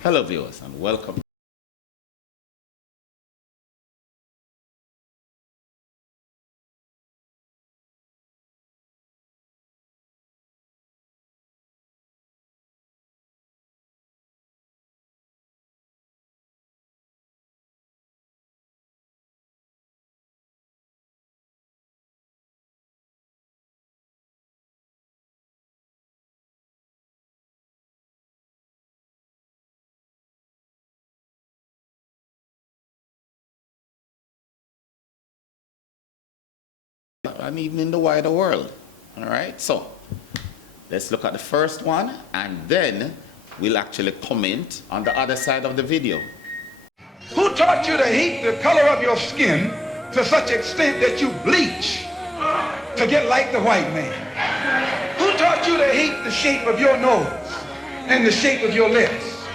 Hello viewers and welcome. And even in the wider world. All right, so let's look at the first one and then we'll actually comment on the other side of the video. Who taught you to hate the color of your skin to such extent that you bleach to get like the white man? Who taught you to hate the shape of your nose and the shape of your lips?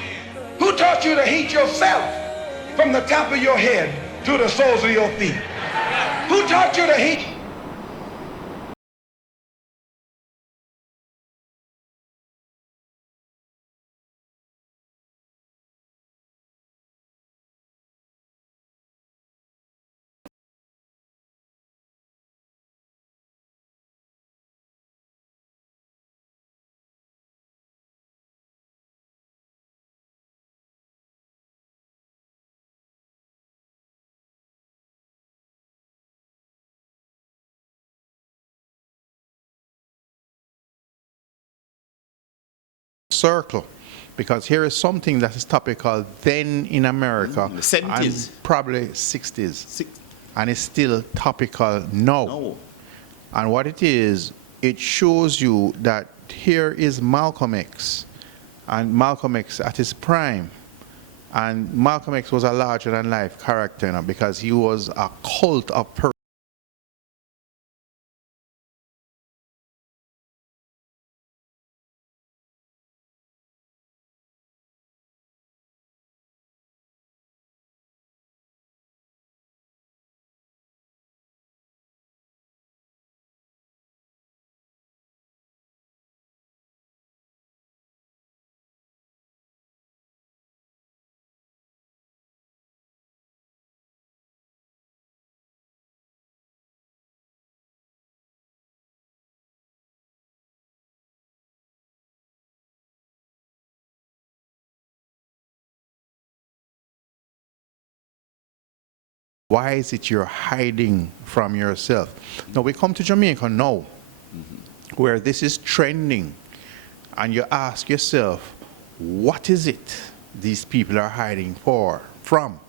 Who taught you to hate yourself from the top of your head to the soles of your feet? Who taught you to hate? Circle, because here is something that is topical then in America, the 70s, and probably 60s, and it's still topical now. No. And what it is, it shows you that here is Malcolm X, and Malcolm X at his prime. And Malcolm X was a larger than life character, you know, because he was a cult of why is it you're hiding from yourself? Now we come to Jamaica now, where this is trending, and you ask yourself, what is it these people are hiding from?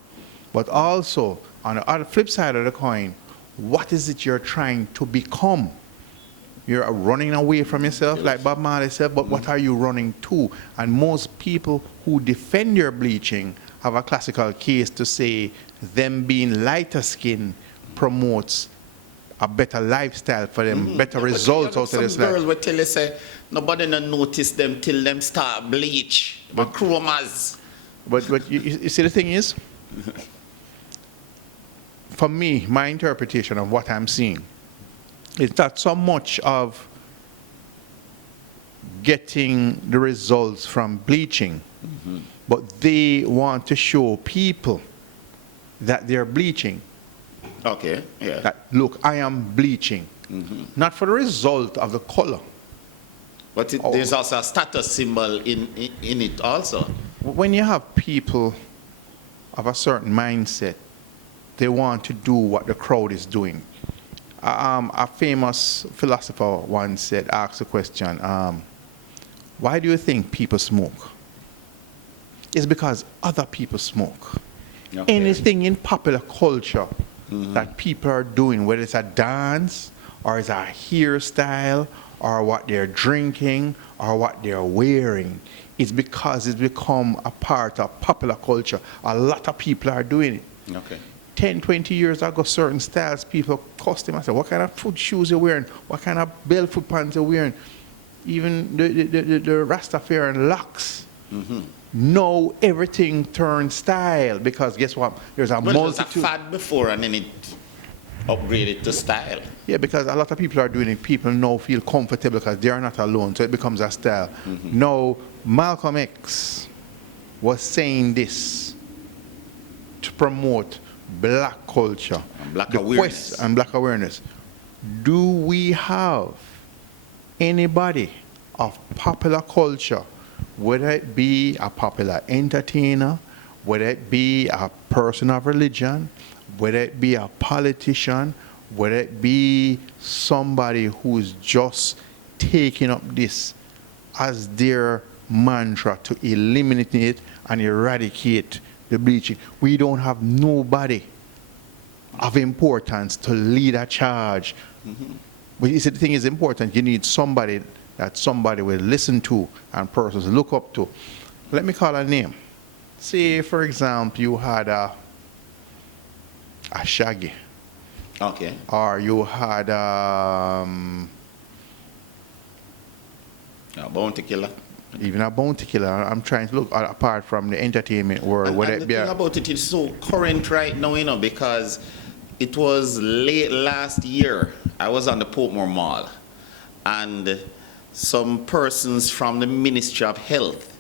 But also, on the other flip side of the coin, what is it you're trying to become? You're running away from yourself, like Bob Marley said, but what are you running to? And most people who defend your bleaching have a classical case to say them being lighter skin promotes a better lifestyle for them, better results out of this life. Some girls will tell you, say, nobody no notice them till them start bleach, but chromas. But you see, the thing is, for me, my interpretation of what I'm seeing is not so much of getting the results from bleaching, but they want to show people that they're bleaching. Okay, yeah. That, look, I am bleaching. Not for the result of the color. But there's also a status symbol in it also. When you have people of a certain mindset, they want to do what the crowd is doing. A famous philosopher once said, asked the question, why do you think people smoke? It's because other people smoke. Okay. Anything in popular culture that people are doing, whether it's a dance, or it's a hairstyle, or what they're drinking, or what they're wearing, it's because it's become a part of popular culture. A lot of people are doing it. Okay. 10, 20 years ago, certain styles, people custom. I said, what kind of foot shoes you're wearing? What kind of barefoot pants you're wearing? Even the Rastafarian locks. Now everything turns style, because guess what? There's a multitude. It was a fad before and then it upgraded to style. Yeah, because a lot of people are doing it. People now feel comfortable because they are not alone, so it becomes a style. Now, Malcolm X was saying this to promote black culture And black the awareness. and black awareness. Do we have anybody of popular culture, whether it be a popular entertainer, whether it be a person of religion, whether it be a politician, whether it be somebody who's just taking up this as their mantra to eliminate it and eradicate the bleaching? We don't have nobody of importance to lead a charge. But you see, the thing is important. You need somebody that somebody will listen to and persons look up to. Let me call a name. Say, for example, you had a Shaggy, Okay. or you had A bounty killer. even a bounty killer. I'm trying to look apart from the entertainment world. And, Whether and it the be thing a, about it is so current right now, you know, because it was late last year. I was on the Portmore Mall, and some persons from the Ministry of Health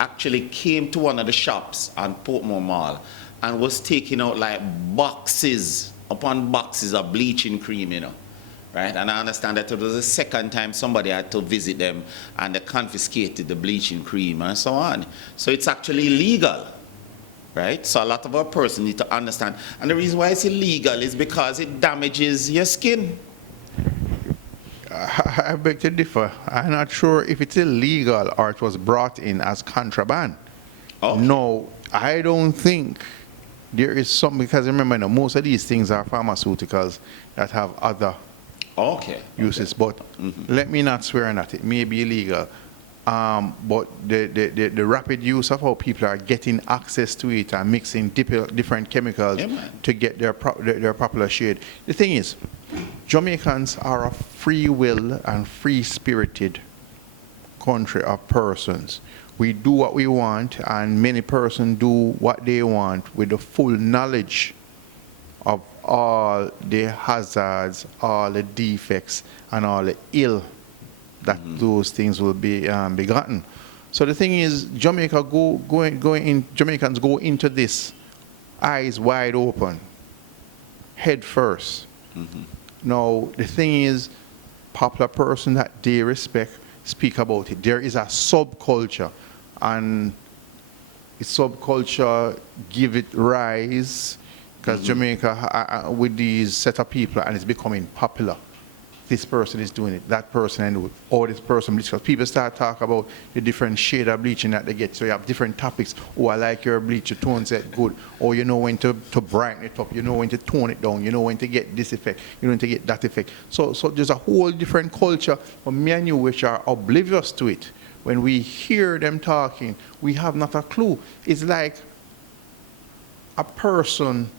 actually came to one of the shops on Portmore Mall and was taking out like boxes upon boxes of bleaching cream, you know. Right? And I understand that it was the second time somebody had to visit them and they confiscated the bleaching cream and so on. So it's actually illegal. Right? So a lot of our persons need to understand. And the reason why it's illegal is because it damages your skin. I beg to differ. I'm not sure if it's illegal or it was brought in as contraband. Oh. No, I don't think there is some, because remember, now, most of these things are pharmaceuticals that have other Okay. uses. But let me not swear on that. It may be illegal. But the rapid use of how people are getting access to it and mixing different chemicals Yeah, man. to get their popular shade. The thing is, Jamaicans are a free will and free-spirited country of persons. We do what we want, and many persons do what they want with the full knowledge of all the hazards, all the defects, and all the ill that those things will be begotten. So the thing is, Jamaicans go into this eyes wide open, head first. Now the thing is, popular person that they respect speak about it. There is a subculture, and the subculture give it rise because Jamaica with these set of people, and it's becoming popular. This person is doing it, that person and or this person, because people start talking about the different shade of bleaching that they get. So you have different topics. Oh, I like your bleach, your tone set good. Or you know when to brighten it up, you know when to tone it down, you know when to get this effect, you know when to get that effect. So there's a whole different culture for me and you which are oblivious to it. When we hear them talking, we have not a clue. It's like a person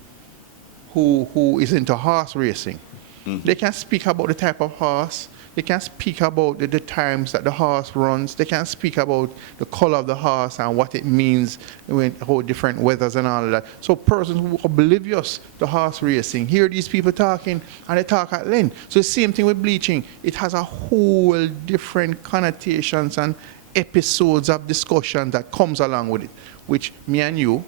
who is into horse racing. They can speak about the type of horse. They can speak about the times that the horse runs. They can speak about the color of the horse and what it means, how different weathers and all of that. So persons who are oblivious to horse racing hear these people talking, and they talk at length. So the same thing with bleaching. It has a whole different connotations and episodes of discussion that comes along with it, which me and you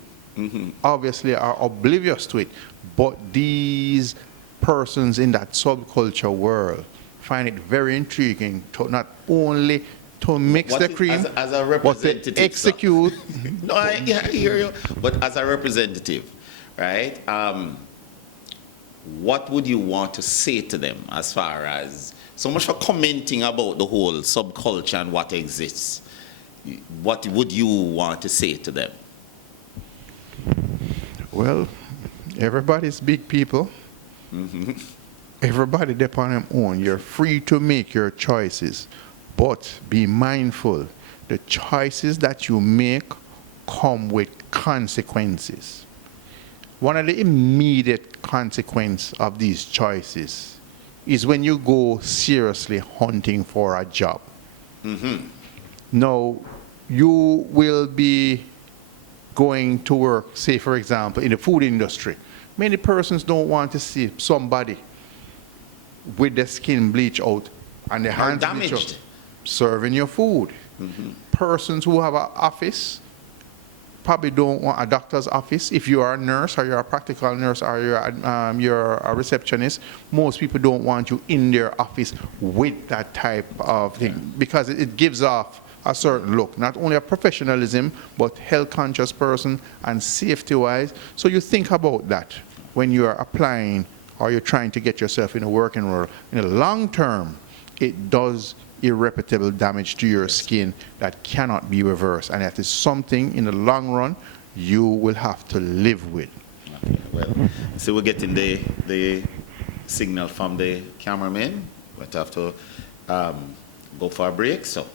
obviously are oblivious to it. But these persons in that subculture world find it very intriguing to not only to mix the cream, as a but representative, to execute. No, I hear you. But as a representative, right? What would you want to say to them as far as, so much for commenting about the whole subculture and what exists? What would you want to say to them? Well, everybody's big people. Everybody depend on their own. You're free to make your choices, but be mindful. The choices that you make come with consequences. One of the immediate consequences of these choices is when you go seriously hunting for a job. Now, you will be going to work, say for example, in the food industry. Many persons don't want to see somebody with their skin bleached out and their hands bleached out, damaged. serving your food. Persons who have an office probably don't want a doctor's office. If you are a nurse or you're a practical nurse or you're a receptionist, most people don't want you in their office with that type of thing because it gives off a certain look, not only a professionalism, but health-conscious person and safety-wise. So you think about that when you are applying or you're trying to get yourself in a working world. In the long term, it does irreparable damage to your skin that cannot be reversed, and that is something in the long run you will have to live with. Okay, well, so we're getting the signal from the cameraman. We'll have to go for a break, so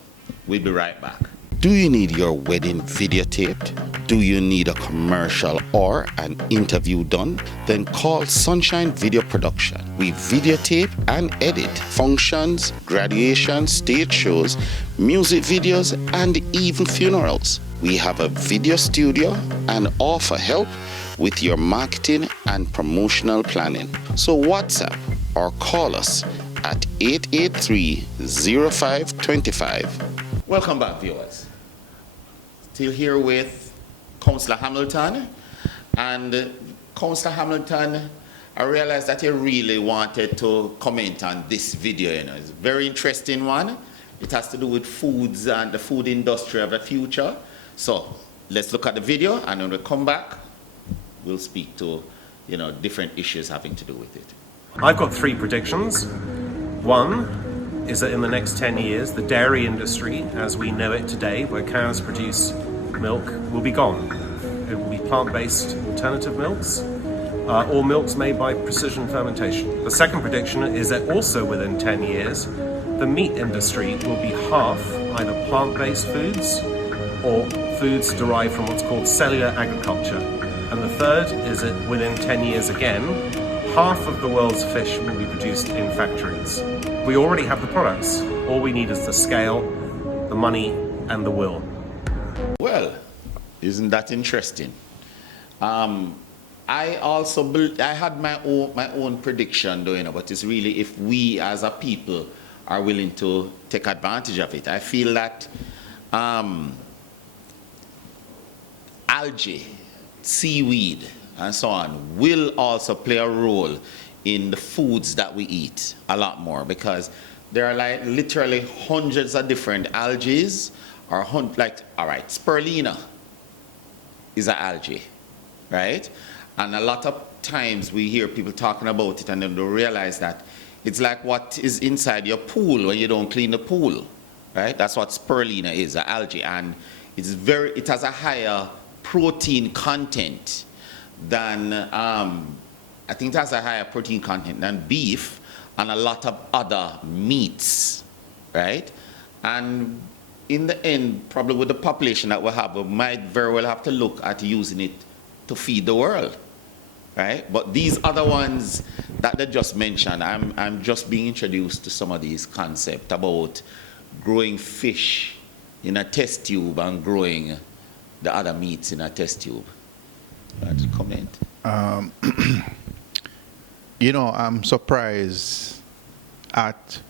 we'll be right back. Do you need your wedding videotaped? Do you need a commercial or an interview done? Then call Sunshine Video Production. We videotape and edit functions, graduations, stage shows, music videos, and even funerals. We have a video studio and offer help with your marketing and promotional planning. So WhatsApp or call us at 883-0525. Welcome back, viewers. Still here with Councillor Hamilton. And Councillor Hamilton, I realized that you really wanted to comment on this video. You know, it's a very interesting one. It has to do with foods and the food industry of the future. So let's look at the video, and when we come back, we'll speak to, you know, different issues having to do with it. I've got 3 predictions. One is that in the next 10 years, the dairy industry, as we know it today, where cows produce milk, will be gone. It will be plant-based alternative milks, or milks made by precision fermentation. The second prediction is that also within 10 years, the meat industry will be half either plant-based foods or foods derived from what's called cellular agriculture. And the third is that within 10 years again, half of the world's fish will be produced in factories. We already have the products. All we need is the scale, the money, and the will. Well, isn't that interesting? I also I had my own prediction, though, you know, but it's really if we as a people are willing to take advantage of it. I feel that algae, seaweed, and so on will also play a role in the foods that we eat a lot more, because there are like literally hundreds of different algae, or like, all right, spirulina is an algae, right? And a lot of times we hear people talking about it and then they realize that it's like what is inside your pool when you don't clean the pool, right? That's what spirulina is, an algae, and it has a higher protein content than, I think it has a higher protein content than beef and a lot of other meats, right? And in the end, probably with the population that we have, we might very well have to look at using it to feed the world, right? But these other ones that they just mentioned, I'm just being introduced to some of these concepts about growing fish in a test tube and growing the other meats in a test tube. To comment. You know, I'm surprised at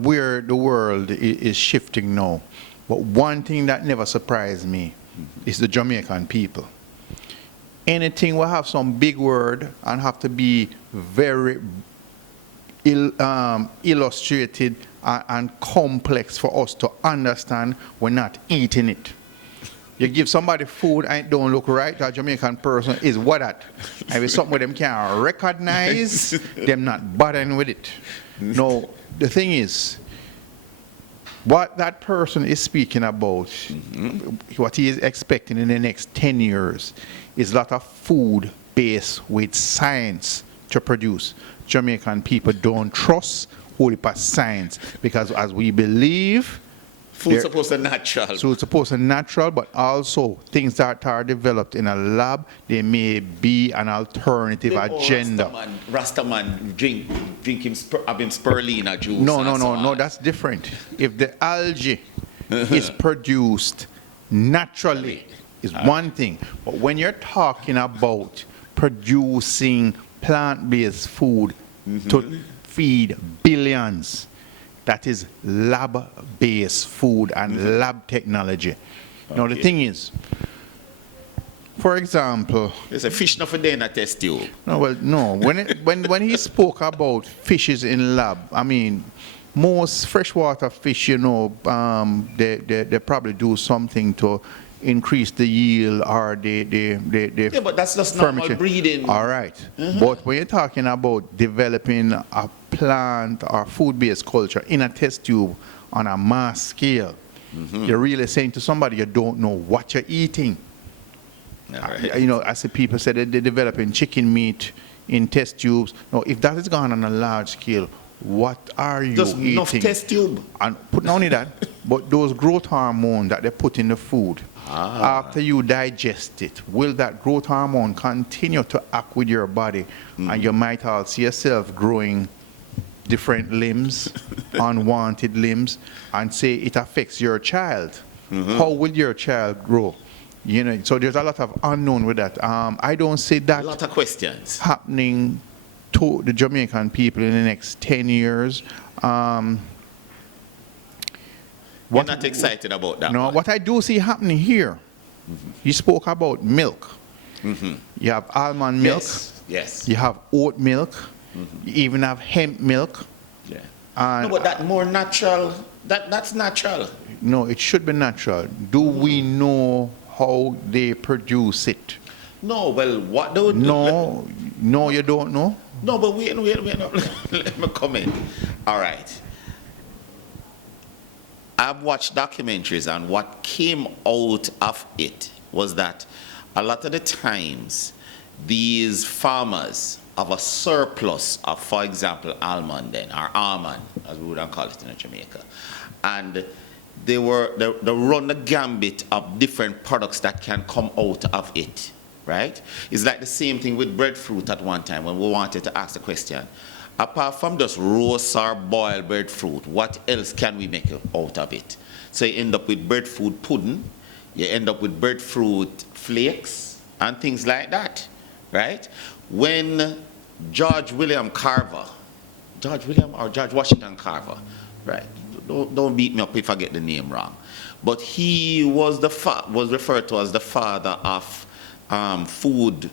where the world is shifting now. But one thing that never surprised me is the Jamaican people. Anything will have some big word and have to be very illustrated and complex for us to understand. We're not eating it. You give somebody food and it don't look right, a Jamaican person is what that? And it's something where them can't recognize, them not bothering with it. No, the thing is, what that person is speaking about, what he is expecting in the next 10 years, is a lot of food based with science to produce. Jamaican people don't trust wholly past science, because as we believe, food's supposed to be natural. So it's supposed to be natural, but also things that are developed in a lab, they may be an alternative agenda. Rastaman drink him spirulina juice. No, that's different. If the algae is produced naturally, is one thing. But when you're talking about producing plant-based food to feed billions, that is lab-based food and lab technology. Now the thing is, for example, There's a fish not for day in a test tube. no, well, no. When he spoke about fishes in lab, I mean, most freshwater fish, they probably do something to increase the yield or they Yeah, but that's just normal fermentation. breeding. All right. But when you're talking about developing a plant or food-based culture in a test tube on a mass scale, you're really saying to somebody you don't know what you're eating. All right. I see people say that they're developing chicken meat in test tubes. Now, if that is gone on a large scale, what are you Just eating? enough test tube. And put not only that, but those growth hormone that they put in the food, after you digest it, will that growth hormone continue to act with your body? And you might all see yourself growing different limbs, unwanted limbs, and say it affects your child. How will your child grow? So there's a lot of unknown with that. I don't see A that lot of questions. happening to the Jamaican people in the next 10 years. You're not excited about that No, one. what I do see happening here, you spoke about milk. You have almond milk, Yes. you have oat milk, you even have hemp milk. Yeah. And No, but that more natural, that's natural. no, it should be natural. Do we know how they produce it? No, well, what do No, you don't know? No, but wait. Let me come in. All right. I've watched documentaries, and what came out of it was that a lot of the times these farmers have a surplus of, for example, almond or almond, as we would call it in Jamaica, and they run the gambit of different products that can come out of it. Right? It's like the same thing with breadfruit at one time when we wanted to ask the question, apart from just roast or boiled breadfruit, what else can we make out of it? So you end up with breadfruit pudding, you end up with breadfruit flakes and things like that, right? When George Washington Carver, right? Don't beat me up if I get the name wrong, but he was referred to as the father of food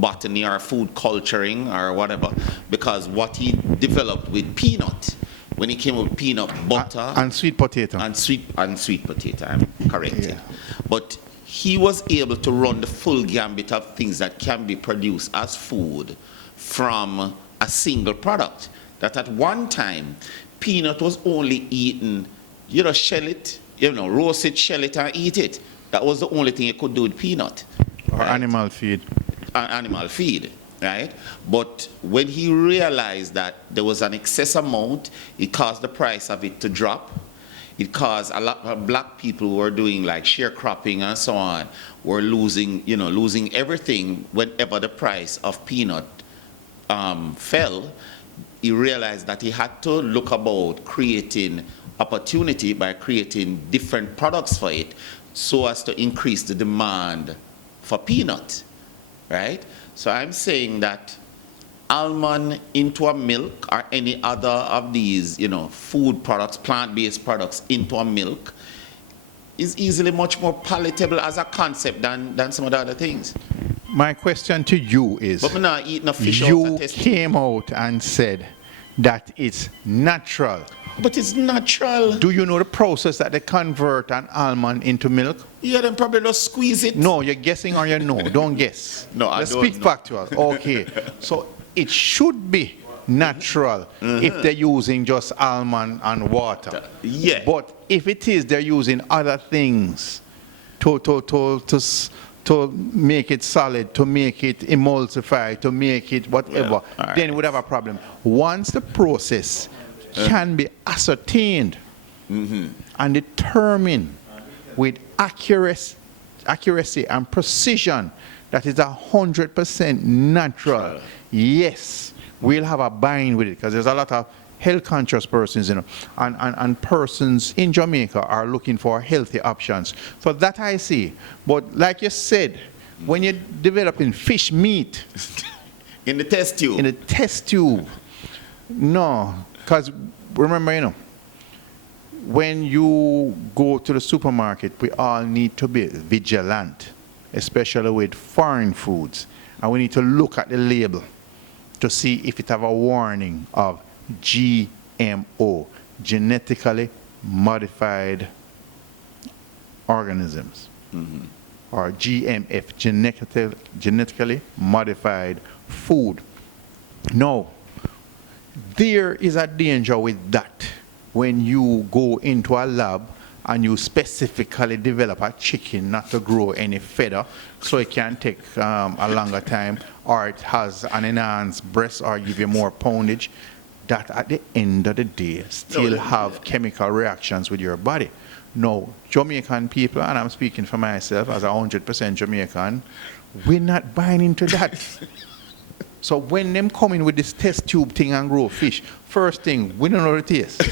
botany or food culturing or whatever, because what he developed with peanut, when he came with peanut butter And sweet potato. and sweet potato, I'm corrected. Yeah. But he was able to run the full gambit of things that can be produced as food from a single product. That at one time, peanut was only eaten, shell it, roast it, shell it, and eat it. That was the only thing you could do with peanut. Or Right? animal feed. Animal feed, right? But when he realized that there was an excess amount, it caused the price of it to drop. It caused a lot of black people who were doing like sharecropping and so on, were losing everything whenever the price of peanut fell. He realized that he had to look about creating opportunity by creating different products for it so as to increase the demand for peanut, right? So I'm saying that almond into a milk or any other of these, food products, plant-based products into a milk is easily much more palatable as a concept than some of the other things. My question to you is, But we're not eating a fish out you of test tube. came out and said that it's natural. But it's natural. Do you know the process that they convert an almond into milk? Yeah, then probably just squeeze it. No, you're guessing or you know. Don't guess. No, I Let's don't speak know. factual. Okay. So it should be natural if they're using just almond and water. Yeah. But if it is, they're using other things to make it solid, to make it emulsify, to make it whatever, Well, all right. then we'd have a problem. Once the process can be ascertained and determined with accuracy and precision that is 100% natural, yes, we'll have a bind with it, because there's a lot of health conscious persons, and persons in Jamaica are looking for healthy options. So that I see. But like you said, when you're developing fish meat In the test tube. in a test tube, no, because remember, when you go to the supermarket, we all need to be vigilant, especially with foreign foods. And we need to look at the label to see if it have a warning of GMO, genetically modified organisms, or GMF, genetically modified food. No, there is a danger with that when you go into a lab and you specifically develop a chicken not to grow any feather so it can take a longer time, or it has an enhanced breast or give you more poundage, that at the end of the day still have chemical reactions with your body. No, Jamaican people, and I'm speaking for myself as a 100% Jamaican, we're not buying into that. So when them come in with this test tube thing and grow fish, first thing, we don't know the taste.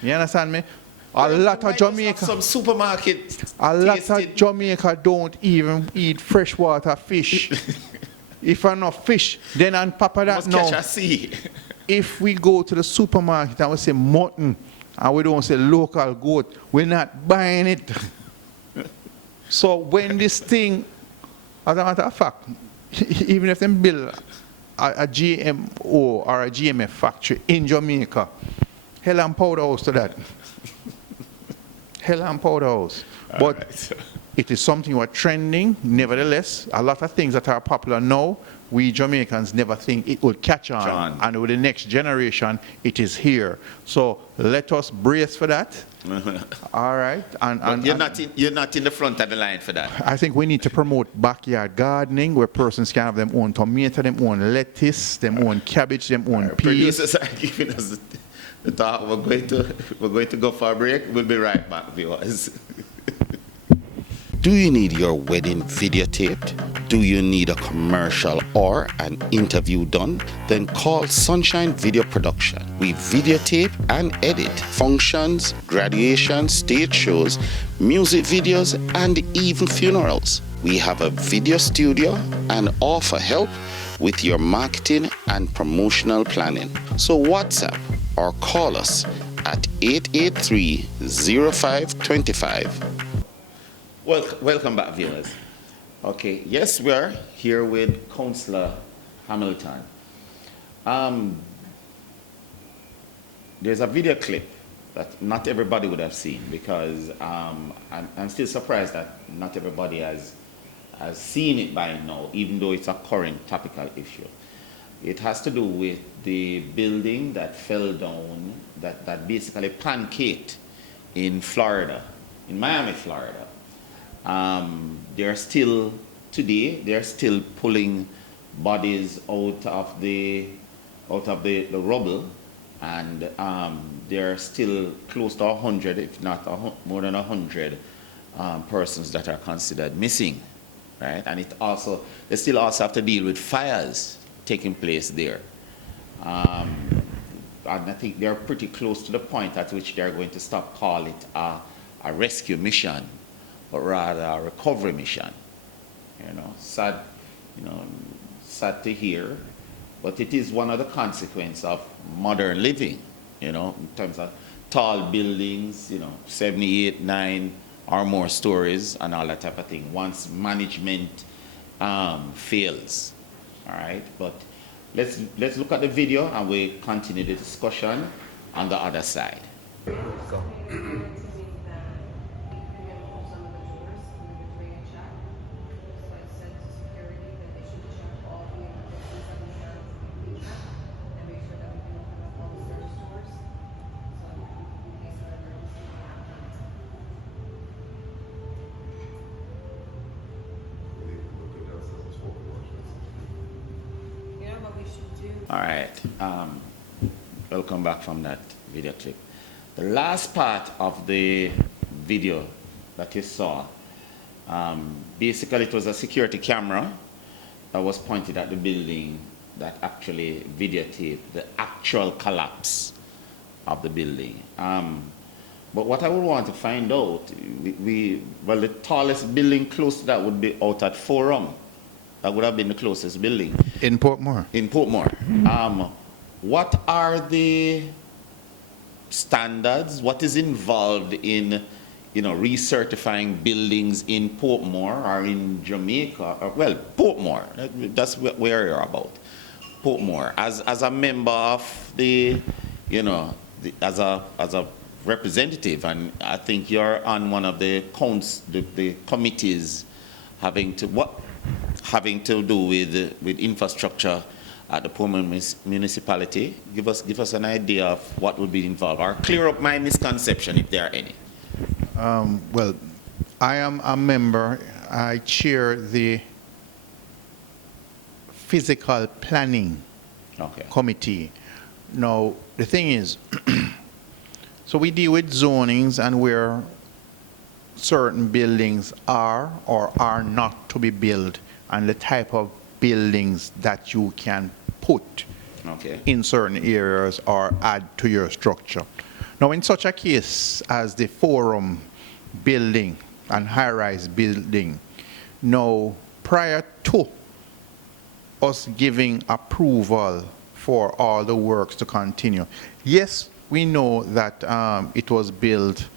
You understand me? A lot of Jamaica, some supermarket. a lot of Jamaica don't even eat freshwater fish. If enough fish, then on top of that, Must no. catch a sea. If we go to the supermarket and we say mutton, and we don't say local goat, we're not buying it. So when this thing, as a matter of fact, even if they build a GMO or a GMF factory in Jamaica, hell and powder house to that. Hell and powder house. But right. it is something we're trending. Nevertheless, a lot of things that are popular now, we Jamaicans never think it will catch on. And with the next generation, it is here. So let us brace for that. All right. But you're not in the front of the line for that. I think we need to promote backyard gardening where persons can have their own tomato, their own lettuce, their own cabbage, their own peas. Producers are giving us the talk. We're going to go for a break. We'll be right back, viewers. Do you need your wedding videotaped? Do you need a commercial or an interview done? Then call Sunshine Video Production. We videotape and edit functions, graduations, stage shows, music videos, and even funerals. We have a video studio and offer help with your marketing and promotional planning. So WhatsApp or call us at 883-0525. Welcome back, viewers. Okay, yes, we are here with Councillor Hamilton. There's a video clip that not everybody would have seen because I'm still surprised that not everybody has seen it by now, even though it's a current topical issue. It has to do with the building that fell down, that basically pancaked in Florida, in Miami, Florida. They're still pulling bodies out of the rubble, and there are still close to 100, if not more than 100 persons that are considered missing, right? And they still also have to deal with fires taking place there. And I think they're pretty close to the point at which they're going to stop calling it a rescue mission, but rather a recovery mission. Sad to hear, but it is one of the consequences of modern living, in terms of tall buildings, 78, 9 or more stories and all that type of thing, once management fails, all right? But let's look at the video and we continue the discussion on the other side. Go. All right, welcome back from that video clip. The last part of the video that you saw, basically it was a security camera that was pointed at the building that actually videotaped the actual collapse of the building. But what I would want to find out, well, the tallest building close to that would be out at Forum. That would have been the closest building. In Portmore. In Portmore. What are the standards? What is involved in, recertifying buildings in Portmore or in Jamaica? Well, Portmore, that's where you're about. Portmore, as a member of as a representative, and I think you're on one of the committees having to do with infrastructure at the Portmore municipality. Give us an idea of what would be involved, or clear up my misconception if there are any. Well, I am a member. I chair the physical planning committee. Now, the thing is, so we deal with zonings and where certain buildings are or are not to be built, and the type of buildings that you can put in certain areas or add to your structure. Now, in such a case as the forum building and high-rise building, now, prior to us giving approval for all the works to continue, yes, we know that it was built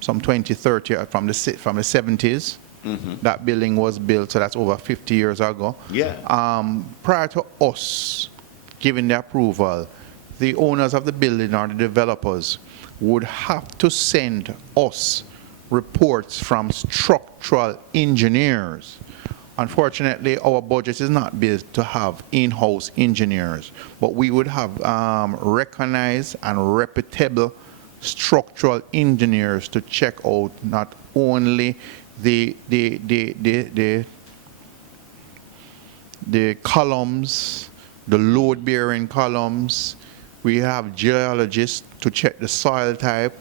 some 20, 30 from the 70s. Mm-hmm. That building was built, so that's over 50 years ago. Yeah. Prior to us giving the approval, the owners of the building or the developers would have to send us reports from structural engineers. Unfortunately, our budget is not built to have in-house engineers, but we would have recognized and reputable structural engineers to check out not only the columns, the load-bearing columns. We have geologists to check the soil type.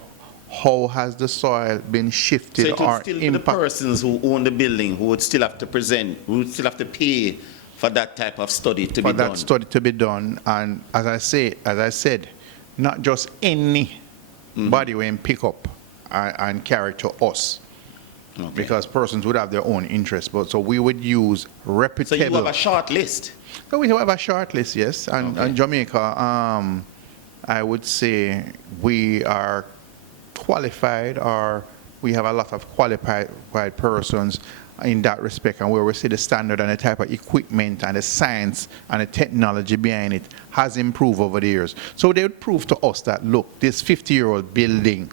How has the soil been shifted? So it would still be the persons who own the building who would still have to who would still have to pay for that type of study to be done. For that study to be done, and as I said, not just any body will pick up and carry to us. Okay. Because persons would have their own interest, but so we would use reputable. So you have a short list? So we have a short list, yes. And in Jamaica, I would say we are qualified, or we have a lot of qualified persons in that respect, and where we see the standard and the type of equipment and the science and the technology behind it has improved over the years. So they would prove to us that, look, this 50-year-old building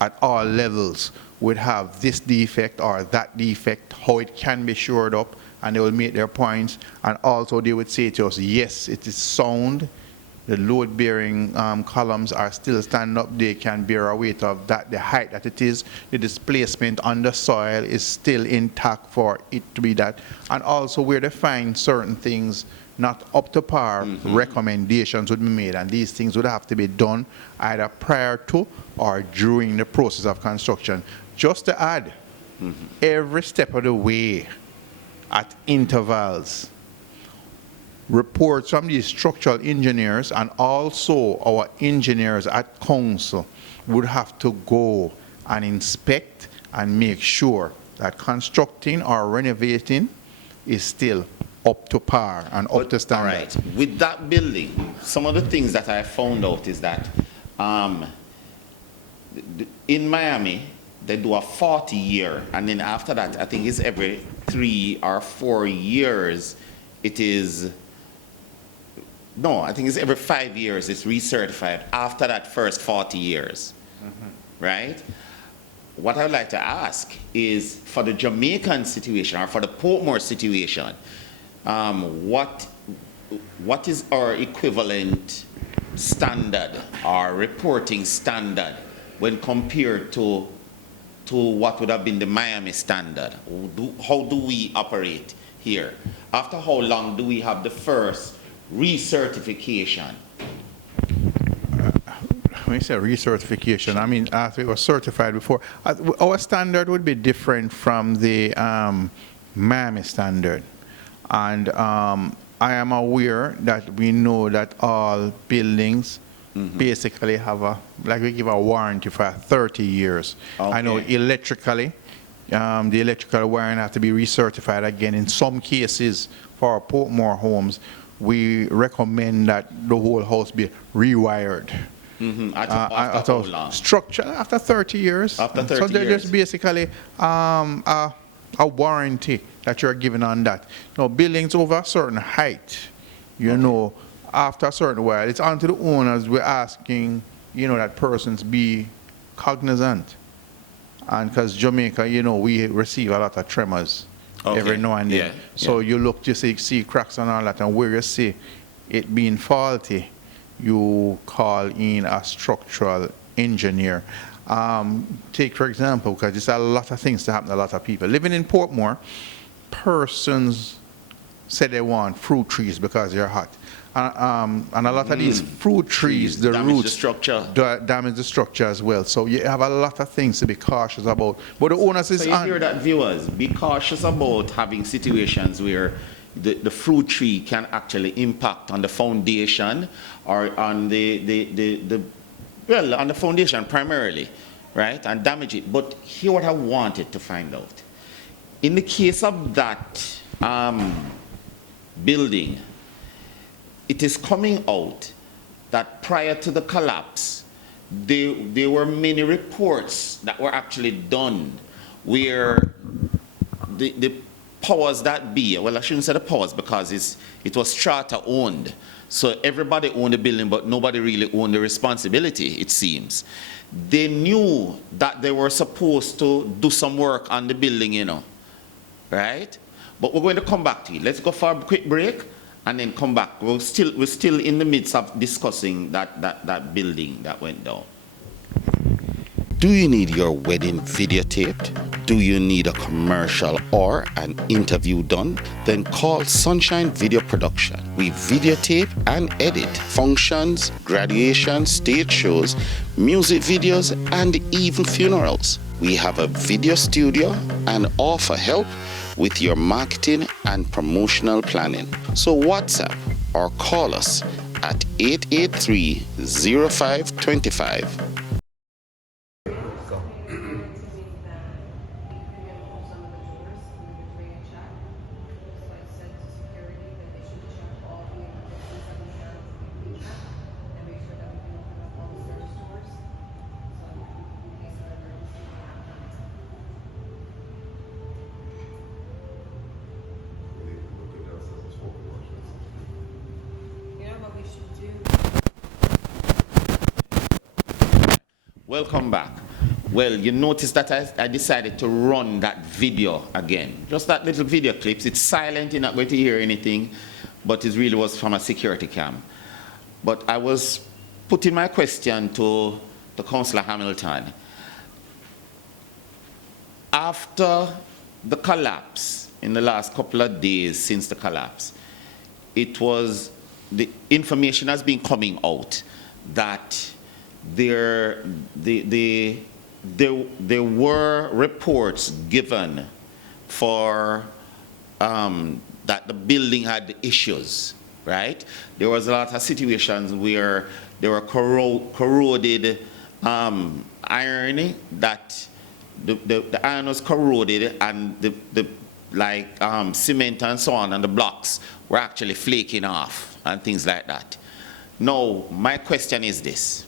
at all levels would have this defect or that defect, how it can be shored up, and they will make their points. And also they would say to us, yes, it is sound. The load-bearing columns are still standing up. They can bear a weight of that, the height that it is. The displacement on the soil is still intact for it to be that. And also where they find certain things not up to par, recommendations would be made. And these things would have to be done either prior to or during the process of construction. Just to add, every step of the way at intervals, reports from these structural engineers and also our engineers at council would have to go and inspect and make sure that constructing or renovating is still up to par and up to standard. All right. With that building, some of the things that I found out is that in Miami, they do a 40-year, and then after that, I think it's every 3 or 4 years, it is, no, I think it's every 5 years it's recertified after that first 40 years, right? What I would like to ask is, for the Jamaican situation or for the Portmore situation, what is our equivalent standard or reporting standard when compared to what would have been the Miami standard? How do we operate here? After how long do we have the first recertification? When you say recertification, I mean after it was certified before. Our standard would be different from the Miami standard. And I am aware that we know that all buildings basically have we give a warranty for 30 years. Okay. I know electrically, the electrical wiring has to be recertified again. In some cases, for our Portmore homes, we recommend that the whole house be rewired After how long? Structure after 30 years. After 30 so they're years. just basically a warranty that you're given on that. Now, buildings over a certain height, you know, after a certain while, it's on to the owners. We're asking, you know, that persons be cognizant. And because Jamaica, you know, we receive a lot of tremors every now and then. Yeah. So you look to see cracks and all that, and where you see it being faulty, you call in a structural engineer. Take, for example, because there's a lot of things that happen to a lot of people. Living in Portmore, persons say they want fruit trees because they're hot. And a lot of these fruit trees, the damage roots the structure. damage the structure as well. So you have a lot of things to be cautious about. But the owners is So you hear that, viewers, be cautious about having situations where the fruit tree can actually impact on the foundation or on on the foundation primarily, right, and damage it. But here what I wanted to find out. In the case of that building, it is coming out that prior to the collapse, there were many reports that were actually done where the powers that be, well, I shouldn't say the powers because it was strata owned. So everybody owned the building, but nobody really owned the responsibility, it seems. They knew that they were supposed to do some work on the building, you know, right? But we're going to come back to it. Let's go for a quick break and then come back. We're still in the midst of discussing that building that went down. Do you need your wedding videotaped? Do you need a commercial or an interview done? Then call Sunshine Video Production. We videotape and edit functions, graduations, stage shows, music videos, and even funerals. We have a video studio and offer help with your marketing and promotional planning. So WhatsApp or call us at 883-0525. Welcome back. Well, you notice that I decided to run that video again. Just that little video clips. It's silent, you're not going to hear anything, but it really was from a security cam. But I was putting my question to the Councillor Hamilton. After the collapse, in the last couple of days since the collapse, the information has been coming out that there were reports given for that the building had issues, right? There was a lot of situations where there were corroded iron, that the iron was corroded, and the cement and so on, and the blocks were actually flaking off and things like that. Now, my question is this.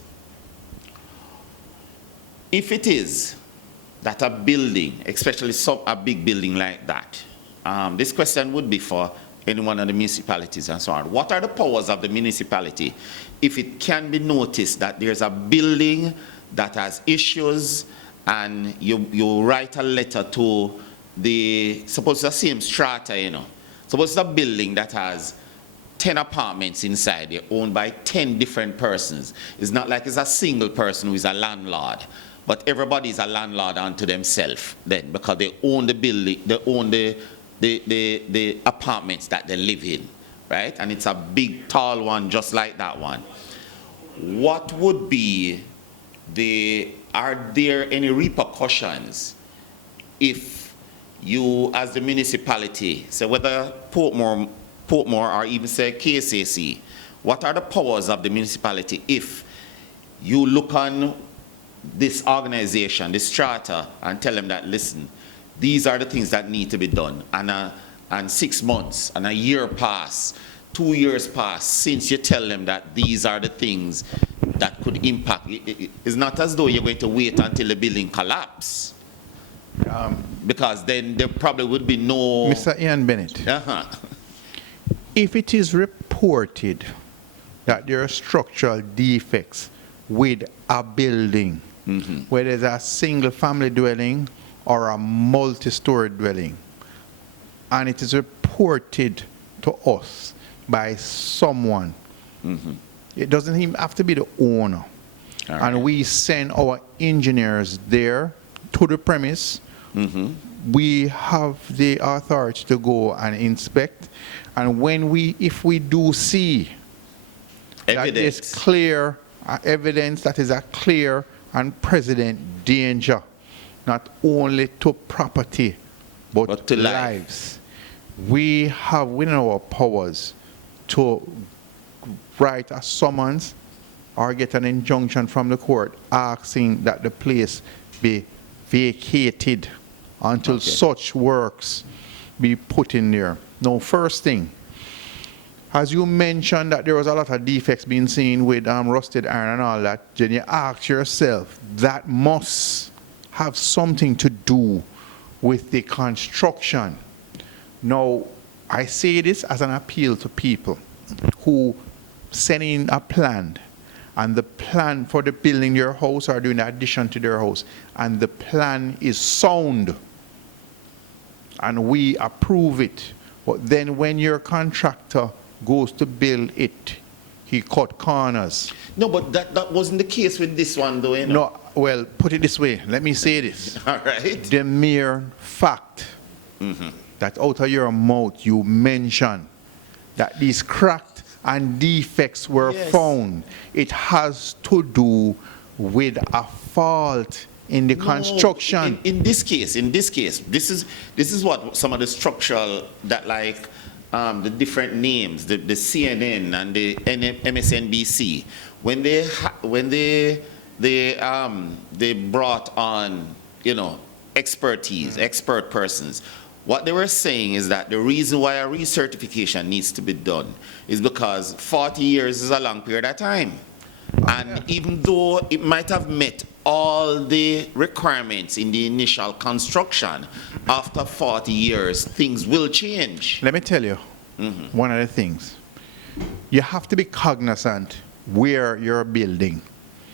If it is that a building, especially a big building like that, this question would be for any one of the municipalities and so on. What are the powers of the municipality if it can be noticed that there's a building that has issues and you write a letter to suppose it's the same strata, you know. Suppose it's a building that has 10 apartments inside, they're owned by 10 different persons. It's not like it's a single person who is a landlord, but everybody is a landlord unto themselves then, because they own the building, they own the apartments that they live in, right? And it's a big, tall one just like that one. What would be are there any repercussions if you, as the municipality, so whether Portmore or even say KCC, what are the powers of the municipality if you look on this organization, this strata, and tell them that, listen, these are the things that need to be done, and 6 months and a year pass, 2 years pass since you tell them that these are the things that could impact. It's not as though you're going to wait until the building collapses. Because then there probably would be no... Mr. Ian Bennett, Uh-huh. if it is reported that there are structural defects with a building, whether it's a single family dwelling or a multi-story dwelling, and it is reported to us by someone, it doesn't even have to be the owner. All And right. we send our engineers there to the premise. We have the authority to go and inspect. And if we do see that is Evidence. clear evidence that is a clear and present danger, not only to property, but to lives. We have within our powers to write a summons or get an injunction from the court asking that the place be vacated until such works be put in there. Now, first thing, as you mentioned that there was a lot of defects being seen with rusted iron and all that, then you ask yourself, that must have something to do with the construction. Now, I say this as an appeal to people who send in a plan, and the plan for the building their house or doing an addition to their house, and the plan is sound, and we approve it. But then when your contractor goes to build it, he cut corners. No, but that wasn't the case with this one, though, you know? No, well, put it this way. Let me say this. All right. The mere fact that out of your mouth you mention that these cracked and defects were Yes. found, it has to do with a fault in the No, construction. In this case, this is what some of the structural that like the different names, the CNN and the MSNBC, when they brought on, you know, expertise, expert persons. What they were saying is that the reason why a recertification needs to be done is because 40 years is a long period of time. And even though it might have met all the requirements in the initial construction, after 40 years, things will change. Let me tell you one of the things. You have to be cognizant where you're building.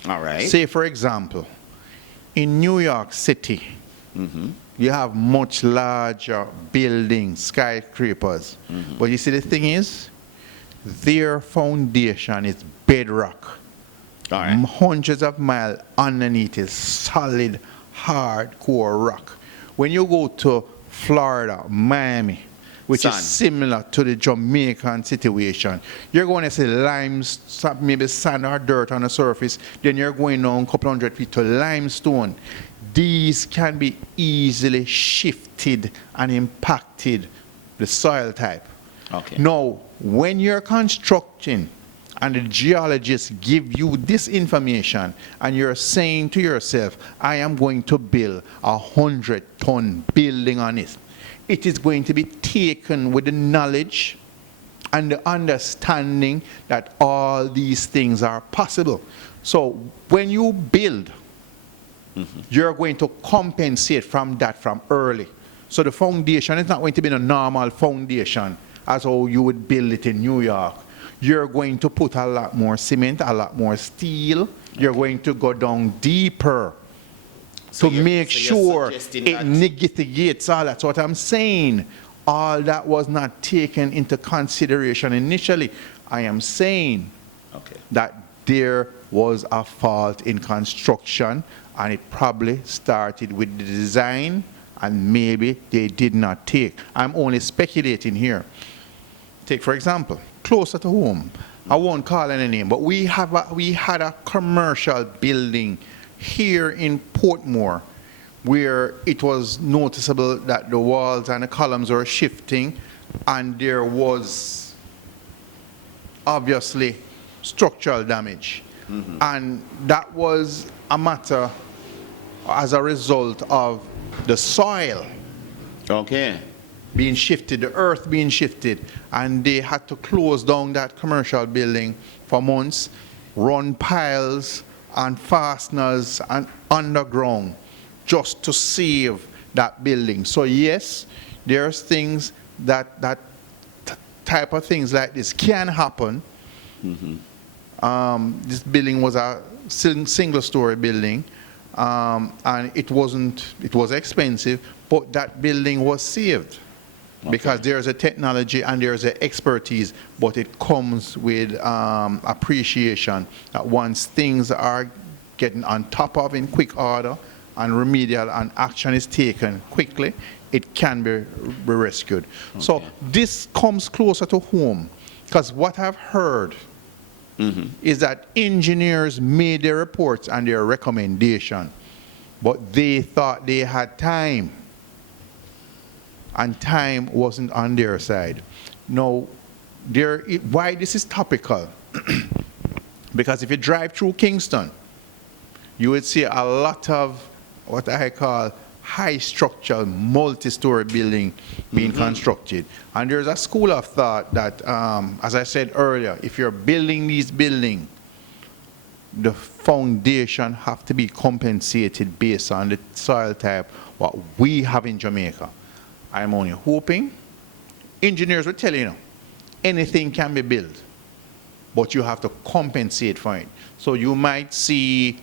All right. Say, for example, in New York City, you have much larger buildings, skyscrapers. But you see, the thing is, their foundation is bedrock. All right. Hundreds of miles underneath is solid, hardcore rock. When you go to Florida, Miami, which is Sand. similar to the Jamaican situation, you're going to see maybe sand or dirt on the surface, then you're going down a couple hundred feet to limestone. These can be easily shifted and impacted the soil type. Okay. Now, when you're constructing and the geologists give you this information and you're saying to yourself, I am going to build a 100-ton building on it, it is going to be taken with the knowledge and the understanding that all these things are possible. So when you build, you're going to compensate from that from early. So the foundation is not going to be a normal foundation as how you would build it in New York. You're going to put a lot more cement, a lot more steel. You're going to go down deeper So to you're- make so you're sure suggesting it that- mitigates all that. That's what I'm saying. All that was not taken into consideration initially. I am saying Okay. that there was a fault in construction, and it probably started with the design, and maybe they did not take. I'm only speculating here. Take, for example, closer to home. I won't call any name, but we had a commercial building here in Portmore where it was noticeable that the walls and the columns were shifting, and there was obviously structural damage. And that was a matter as a result of the soil Okay. being shifted, the earth being shifted, and they had to close down that commercial building for months. run piles and fasteners and underground just to save that building. So yes, there's things that type of things like this can happen. This building was a single-story building, and it was expensive, but that building was saved. Because there's a technology and there's an expertise, but it comes with appreciation that once things are getting on top of in quick order and remedial and action is taken quickly, it can be rescued. So this comes closer to home, because what I've heard is that engineers made their reports and their recommendation, but they thought they had time. And time wasn't on their side. Now, why this is topical? Because if you drive through Kingston, you would see a lot of what I call high structural, multi-story building being constructed. And there's a school of thought that, as I said earlier, if you're building these buildings, the foundation have to be compensated based on the soil type, what we have in Jamaica. I'm only hoping. Engineers will tell you, anything can be built, but you have to compensate for it. So you might see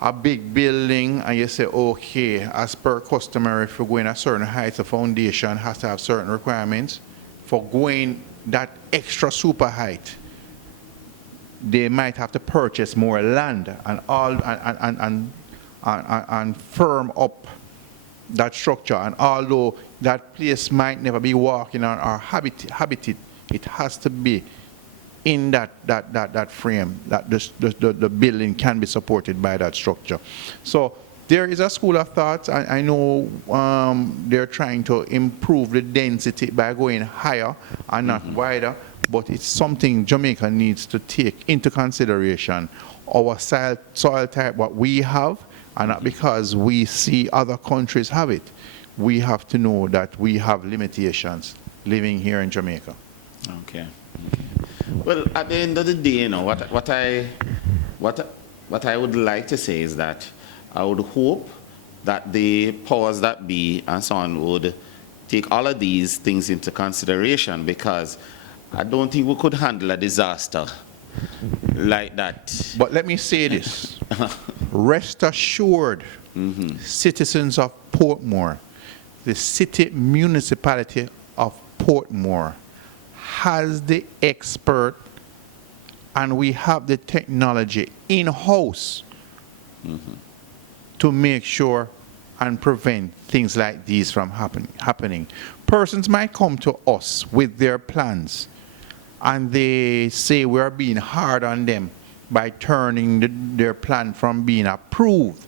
a big building and you say, okay, as per customary, if you're going a certain height, the foundation has to have certain requirements. For going that extra super height, they might have to purchase more land and firm up that structure. And although that place might never be walking on or habited, it has to be in that frame, that the building can be supported by that structure. So there is a school of thought. I know they're trying to improve the density by going higher and not wider, but it's something Jamaica needs to take into consideration. Our soil type, what we have, and not because we see other countries have it. We have to know that we have limitations living here in Jamaica. Okay. Well, at the end of the day, what I would like to say is that I would hope that the powers that be and so on would take all of these things into consideration, because I don't think we could handle a disaster like that. But let me say this. Rest assured, citizens of Portmore, the city municipality of Portmore has the expert and we have the technology in-house to make sure and prevent things like these from happening. Persons might come to us with their plans and they say we're being hard on them by turning their plan from being approved.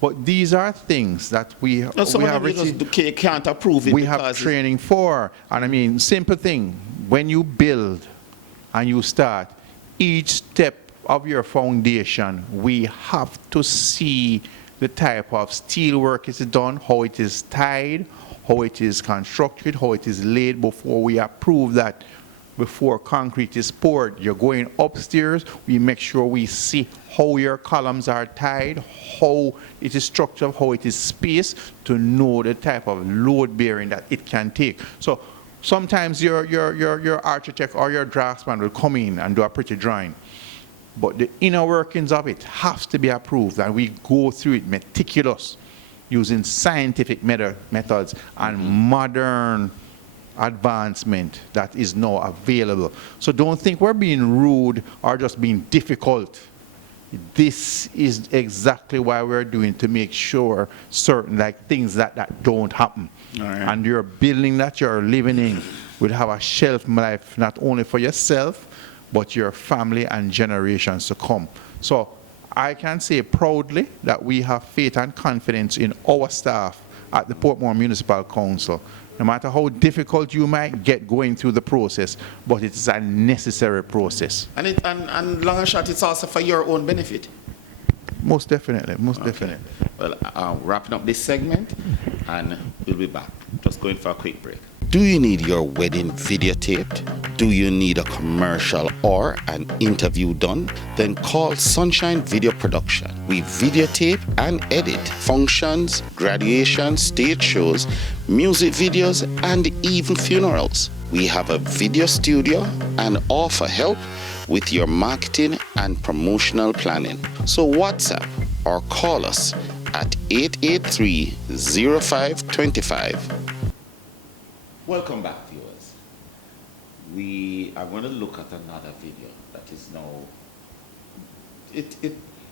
But these are things that we have can't approve it. We have training for. And I mean, simple thing, when you build and you start, each step of your foundation, we have to see the type of steel work is done, how it is tied, how it is constructed, how it is laid before we approve that. Before concrete is poured, you're going upstairs, we make sure we see how your columns are tied, how it is structured, how it is spaced, to know the type of load bearing that it can take. So sometimes your architect or your draftsman will come in and do a pretty drawing, but the inner workings of it has to be approved, and we go through it meticulous using scientific methods and modern advancement that is now available. So don't think we're being rude or just being difficult. This is exactly why we're doing, to make sure certain things that don't happen. All right. And your building that you're living in will have a shelf life not only for yourself, but your family and generations to come. So I can say proudly that we have faith and confidence in our staff at the Portmore Municipal Council. No matter how difficult you might get going through the process, but it's a necessary process. And long and short, it's also for your own benefit. Most definitely, most definitely. Well, wrapping up this segment, and we'll be back. Just going for a quick break. Do you need your wedding videotaped? Do you need a commercial or an interview done? Then call Sunshine Video Production. We videotape and edit functions, graduations, stage shows, music videos, and even funerals. We have a video studio and offer help with your marketing and promotional planning. So WhatsApp or call us at 883-0525. Welcome back, viewers. We are going to look at another video that is now, it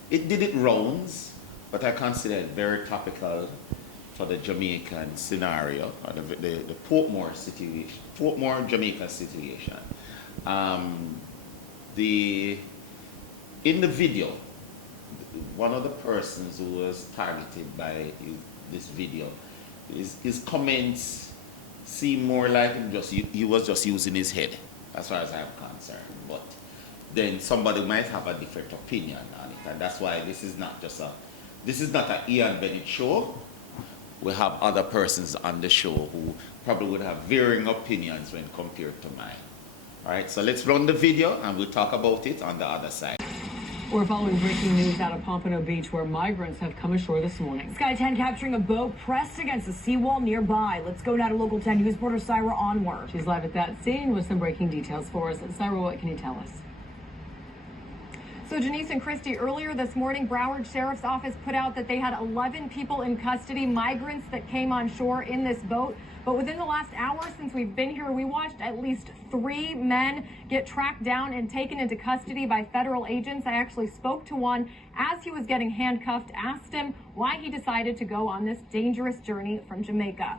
did it rounds, but I consider it very topical for the Jamaican scenario, or the Portmore situation, Portmore, Jamaica situation. In the video, one of the persons who was targeted by this video, his comments seem more like he was just using his head, as far as I'm concerned. But then somebody might have a different opinion on it, and that's why this is not an Ian Bennett show. We have other persons on the show who probably would have varying opinions when compared to mine. All right, so let's run the video and we'll talk about it on the other side. We're following breaking news out of Pompano Beach, where migrants have come ashore this morning. Sky 10 capturing a boat pressed against a seawall nearby. Let's go now to Local 10 News reporter Syra Onward. She's live at that scene with some breaking details for us. Syra, what can you tell us? So Janice and Christy, earlier this morning, Broward Sheriff's Office put out that they had 11 people in custody, migrants that came on shore in this boat. But within the last hour since we've been here, we watched at least 3 men get tracked down and taken into custody by federal agents. I actually spoke to one as he was getting handcuffed, asked him why he decided to go on this dangerous journey from Jamaica.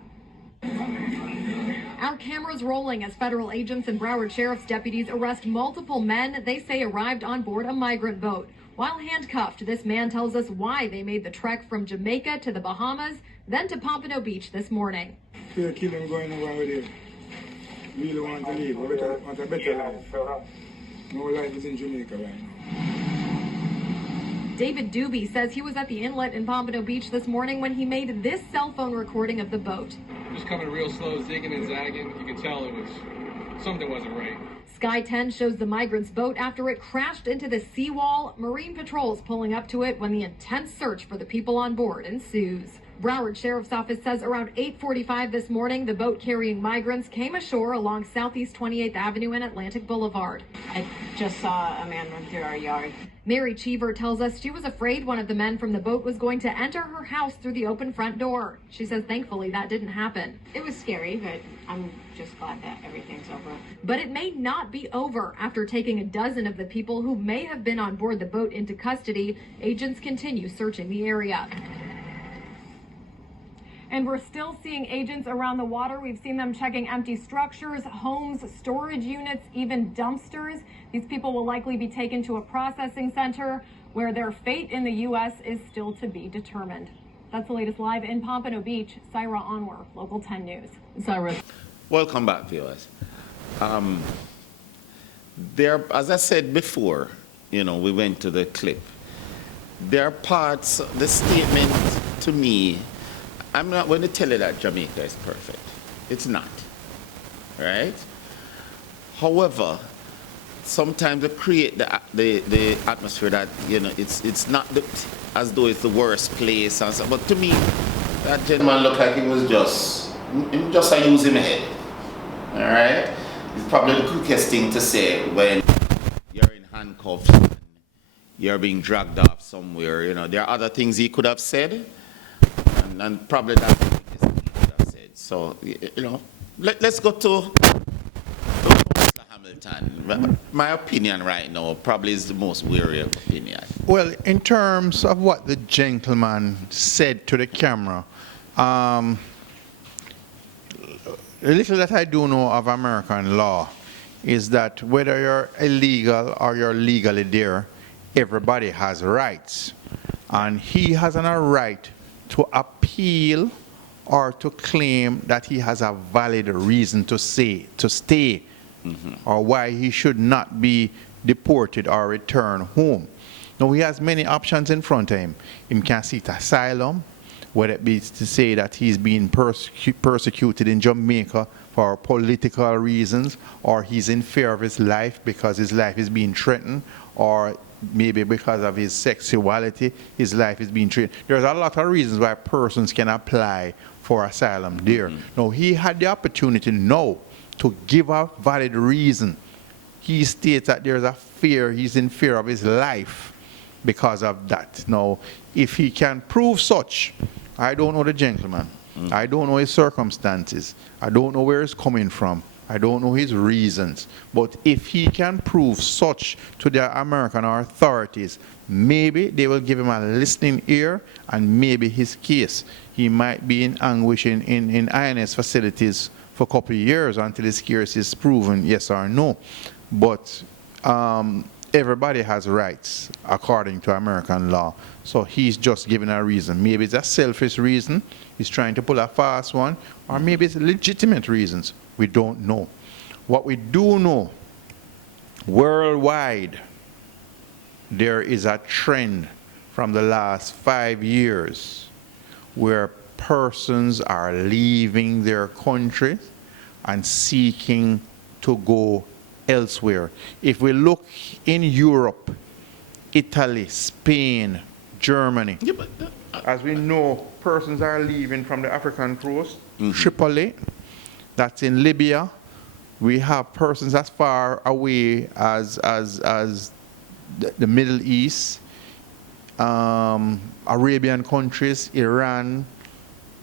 Our cameras rolling as federal agents and Broward Sheriff's deputies arrest multiple men they say arrived on board a migrant boat. While handcuffed, this man tells us why they made the trek from Jamaica to the Bahamas, then to Pompano Beach this morning. Fear killing going on over there. Really want to leave. Want a better life. No life is in Jamaica right now. David Doobie says he was at the inlet in Pompano Beach this morning when he made this cell phone recording of the boat. Just coming real slow, zigging and zagging. You could tell something wasn't right. Sky 10 shows the migrants' boat after it crashed into the seawall. Marine patrols pulling up to it when the intense search for the people on board ensues. Broward Sheriff's Office says around 8:45 this morning, the boat carrying migrants came ashore along Southeast 28th Avenue and Atlantic Boulevard. I just saw a man run through our yard. Mary Cheever tells us she was afraid one of the men from the boat was going to enter her house through the open front door. She says thankfully that didn't happen. It was scary, but I'm just glad that everything's over. But it may not be over. After taking a dozen of the people who may have been on board the boat into custody, agents continue searching the area. And we're still seeing agents around the water. We've seen them checking empty structures, homes, storage units, even dumpsters. These people will likely be taken to a processing center where their fate in the U.S. is still to be determined. That's the latest live in Pompano Beach. Syra Onwar, Local 10 News. Syra. Welcome back, viewers. As I said before, we went to the clip. There are parts, the statement to me, I'm not going to tell you that Jamaica is perfect. It's not, right? However, sometimes they create the atmosphere that, it's not as though it's the worst place. And so, but to me, that gentleman looked like he was just using his head, all right? It's probably the quickest thing to say when you're in handcuffs and you're being dragged off somewhere. There are other things he could have said. And probably that's the biggest thing he could have said. So, let's go to Mr. Hamilton. My opinion right now probably is the most weary opinion. Well, in terms of what the gentleman said to the camera, the little that I do know of American law is that whether you're illegal or you're legally there, everybody has rights. And he has a right to appeal or to claim that he has a valid reason to stay, or why he should not be deported or returned home. Now, he has many options in front of him. He can seek asylum, whether it be to say that he's being persecuted in Jamaica for political reasons, or he's in fear of his life because his life is being threatened, or maybe because of his sexuality, his life is being threatened. There's a lot of reasons why persons can apply for asylum there. Now, he had the opportunity now to give a valid reason. He states that there's a fear, he's in fear of his life because of that. Now, if he can prove such, I don't know the gentleman. I don't know his circumstances. I don't know where he's coming from. I don't know his reasons. But if he can prove such to the American authorities, maybe they will give him a listening ear, and maybe his case, he might be in anguish in INS facilities for a couple of years until his case is proven yes or no. But everybody has rights according to American law. So he's just giving a reason. Maybe it's a selfish reason, he's trying to pull a fast one, or maybe it's legitimate reasons. We don't know. What we do know, worldwide, there is a trend from the last 5 years where persons are leaving their country and seeking to go elsewhere. If we look in Europe, Italy, Spain, Germany, as we know, persons are leaving from the African coast, Tripoli, that's in Libya. We have persons as far away as the Middle East, Arabian countries, Iran,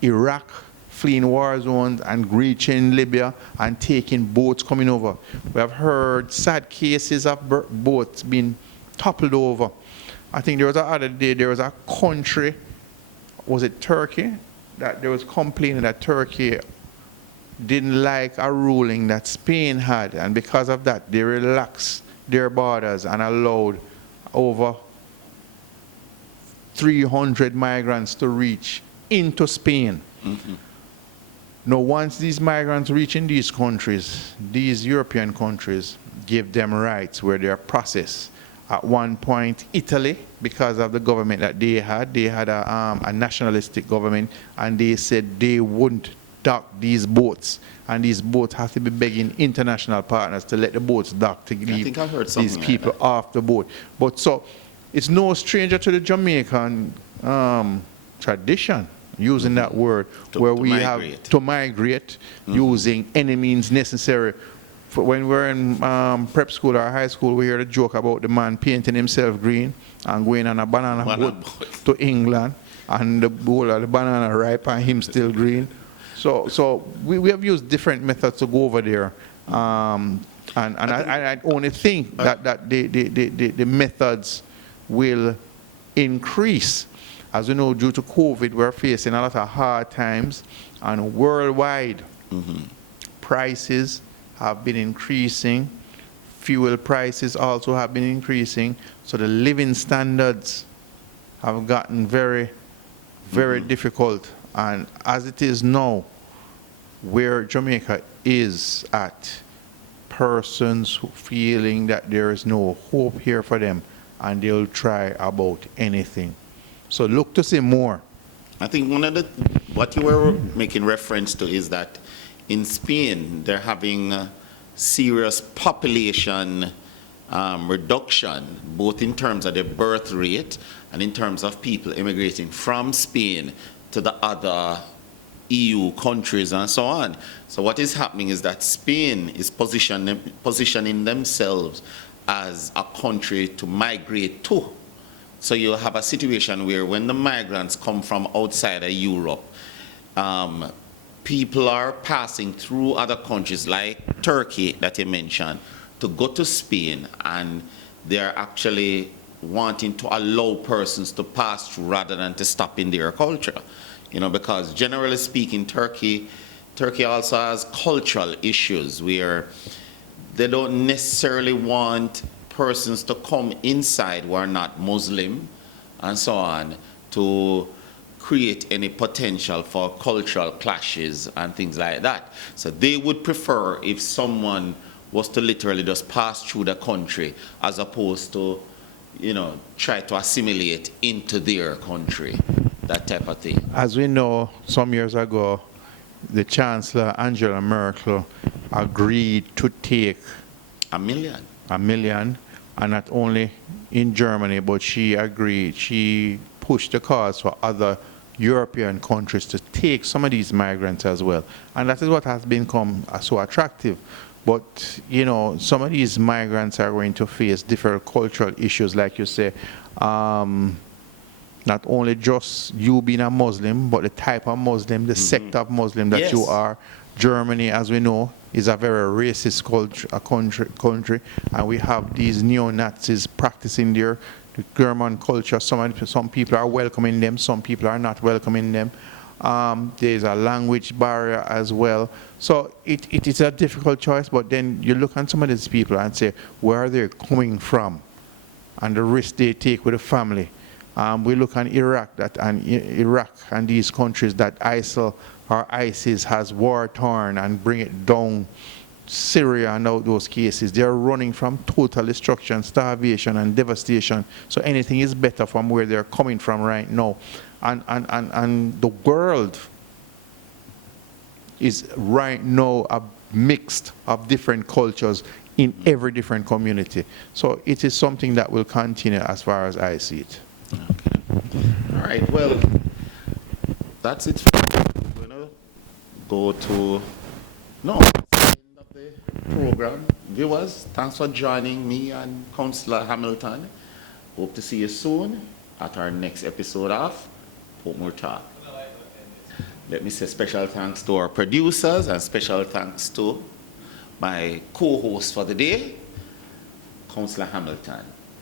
Iraq, fleeing war zones and reaching Libya and taking boats coming over. We have heard sad cases of boats being toppled over. I think there was the other day, there was a country, was it Turkey, that there was complaining that Turkey didn't like a ruling that Spain had, and because of that they relaxed their borders and allowed over 300 migrants to reach into Spain. Now, once these migrants reach in these countries, these European countries give them rights where they are processed. At one point, Italy, because of the government that they had a nationalistic government, and they said they wouldn't dock these boats, and these boats have to be begging international partners to let the boats dock to leave these people off the boat. But so, it's no stranger to the Jamaican tradition, using that word, where we have to migrate using any means necessary. When we're in prep school or high school, we hear the joke about the man painting himself green and going on a banana boat to England, and the bowl of the banana ripe and him still green. So we have used different methods to go over there, and I only think that the methods will increase. As you know, due to COVID, we're facing a lot of hard times, and worldwide prices have been increasing. Fuel prices also have been increasing. So the living standards have gotten very, very difficult. And as it is now, where Jamaica is at, persons feeling that there is no hope here for them, and they'll try about anything. So look to see more. I think what you were making reference to is that in Spain, they're having serious population reduction, both in terms of the birth rate and in terms of people immigrating from Spain to the other EU countries and so on. So what is happening is that Spain is positioning themselves as a country to migrate to. So you have a situation where when the migrants come from outside of Europe, people are passing through other countries like Turkey that you mentioned to go to Spain, and they're actually wanting to allow persons to pass through rather than to stop in their culture. You know, because generally speaking, Turkey also has cultural issues where they don't necessarily want persons to come inside who are not Muslim and so on to create any potential for cultural clashes and things like that. So they would prefer if someone was to literally just pass through the country as opposed to, you know, try to assimilate into their country. that type of thing. As we know, some years ago, the Chancellor Angela Merkel agreed to take $1 million. $1 million, and not only in Germany, but she pushed the cause for other European countries to take some of these migrants as well. And that is what has become so attractive. But, you know, some of these migrants are going to face different cultural issues, like you say. Not only just you being a Muslim, but the type of Muslim, the sect of Muslim that you Yes. are. Germany, as we know, is a very racist country, and we have these neo-Nazis practicing the German culture. Some people are welcoming them, some people are not welcoming them. There's a language barrier as well. So it is a difficult choice, but then you look at some of these people and say, where are they coming from? And the risk they take with the family. We look at Iraq and these countries that ISIL or ISIS has war-torn and bring it down. Syria and all those cases, they're running from total destruction, starvation, and devastation. So anything is better from where they're coming from right now. And the world is right now a mix of different cultures in every different community. So it is something that will continue as far as I see it. Okay. All right, well, that's it for me. We're going to go to, no, that's the end of the program. Viewers, thanks for joining me and Councillor Hamilton. Hope to see you soon at our next episode of PORTMORE Talk. Let me say special thanks to our producers and special thanks to my co-host for the day, Councillor Hamilton.